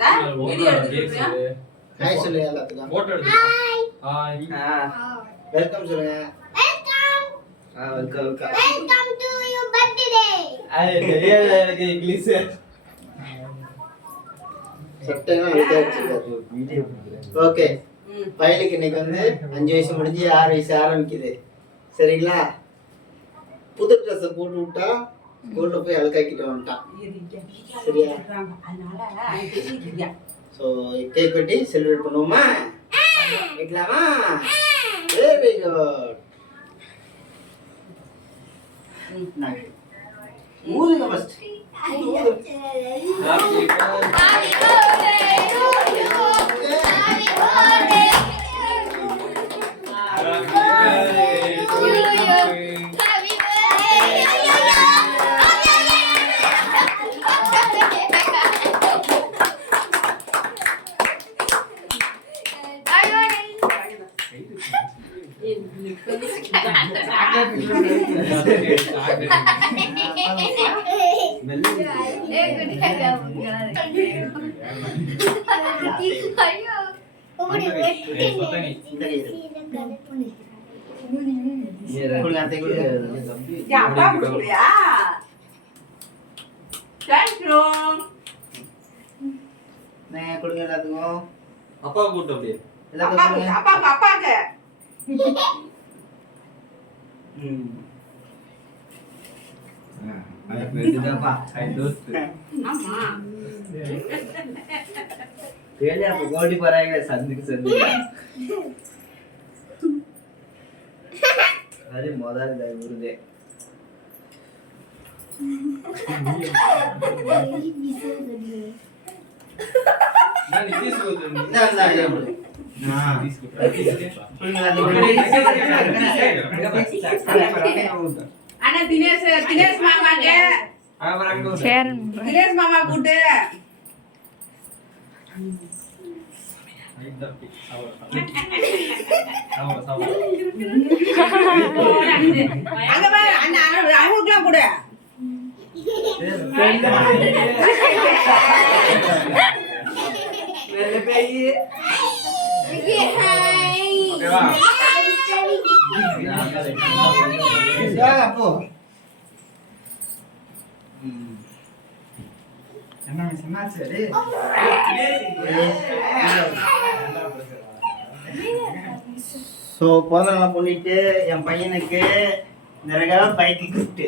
Video எடுத்துக்கிறியா? Hi சொல்லு எல்லாத்துக்கும். Photo எடுத்து. ஹாய். வெல்கம் சொல்லுங்க. Welcome to your birthday. எனக்கு இங்கிலீஷ் சட்டனா அழுத்தாச்சு வீடியோ. ஓகே. பையனுக்கு இன்னைக்கு வந்து 5 வயசு முடிஞ்சு 6 வயசு ஆரம்பிக்குது. சரிங்களா? புது ட்ரெஸ் போட்டு விட்டா ஸ்கூல்ல போய் அழுக்காக்கிட்டு வந்துட்டான். சரியா? ஸோ கேக் வெட்டி செலிப்ரேட் பண்ணுவோமா? வைக்கலாமா? Very good. ஊதுங்க first. Happy birthday to you. Happy birthday to you. Happy birthday to you. Happy கொடுங்க எல்லாத்துக்கும். அப்பா கூட்டு அப்படியே. அப்பாக்கு கோடி பராங்க சந்துக்கு சந்து அது முதல் விருதே. அண்ணா தினேஷ் மாமாக்கு தினேஷ் மாமா கூட்டு அங்க பாரு அண்ணா அவங்களுக்குலாம் கூட ஸோ பிறந்த நாள் பண்ணிட்டு என் பையனுக்கு நிறைய பைக்கு கிஃப்ட்.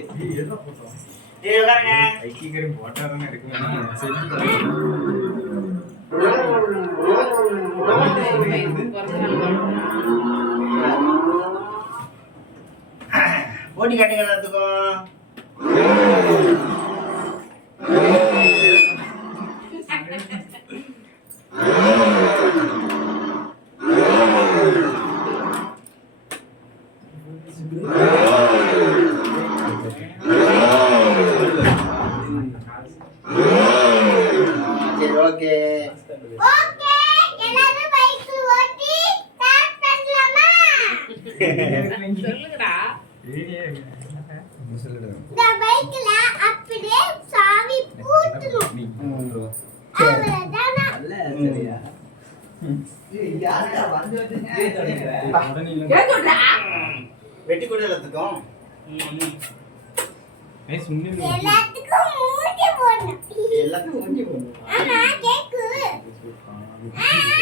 போட்டி காட்டுங்க எல்லாத்துக்கும். சரி ஓகே. எல்லாரும் பைக் ஓட்டி ஸ்டார்ட் பண்ணலாமா? சொல்லுங்கடா. இந்த பைக்ல அப்படியே சாவி பூட்டணும். அவ்வளவுதானா? சரியா? வெட்டி கூட எல்லாத்துக்கும். எல்லாத்துக்கும் மூஞ்சி போடணும். எல்லாத்துக்கும் மூஞ்சி போடணும். ஆமா கேக்கு.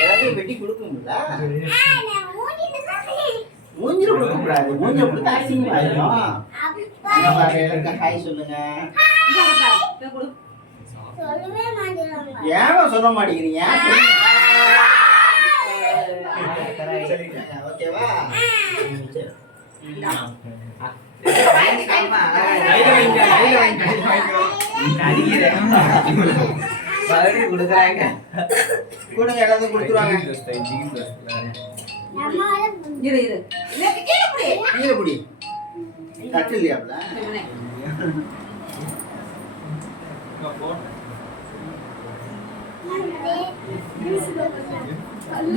எல்லாத்தையும் வெட்டி கொடுக்கணும்ல. நான் மூஞ்சில தான். மூஞ்சில கொடுக்க கூடாது. மூஞ்சில கொடுத்தா அசிங்கமா ஆயிடும். அப்பா அங்க பாருங்க, எல்லாருக்கும் ஹாய் சொல்லுங்க. சொல்லவே மாட்டேங்கிறாங்க. ஏமா சொல்ல மாட்டேங்கிறீங்க? ஓகேவா? கொடுங்க எல்லாத்தையும் கொடுத்துருவாங்க. கீழே புடி. தட்டு இல்லையாப்ல?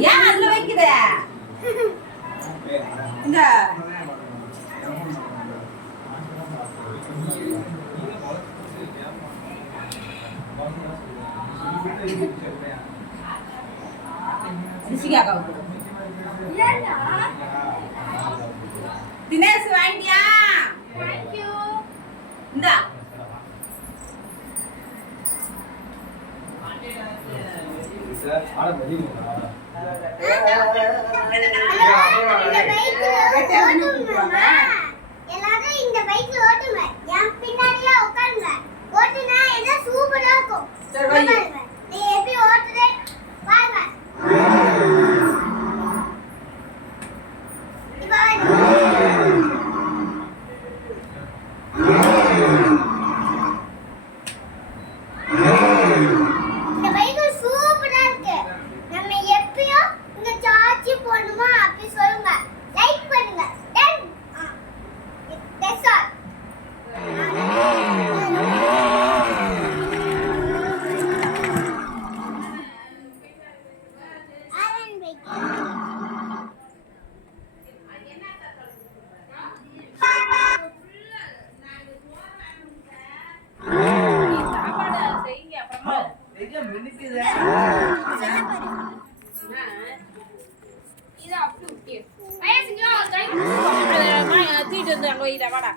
ஏன் அதுல வைக்கிற இந்த சிசிகாக்கா இல்லடா தினேஷ் வாங்கியா थैंक यू இந்தா எல்லாரும் இந்த பைக்ல ஓட்டுங்க என் பின்னாடியே உட்காருங்க ஓட்டுனா என்ன சூப்பரா இருக்கும் சரி, வை. பாருங்க. நீ எப்படி ஓட்டுறே பாருங்க இப்ப இந்த பைக் சூப்பரா இருக்கு நம்ம எப்பயோ இந்த சார்ஜ் போடணுமா அப்படி சொல்லுங்க லைக் பண்ணுங்க தென் that's all ஆரன் பைக் இது அப்படி விட்டு வயசுக்கு கை தூக்கிட்டு வந்து அங்க வைடா வாடா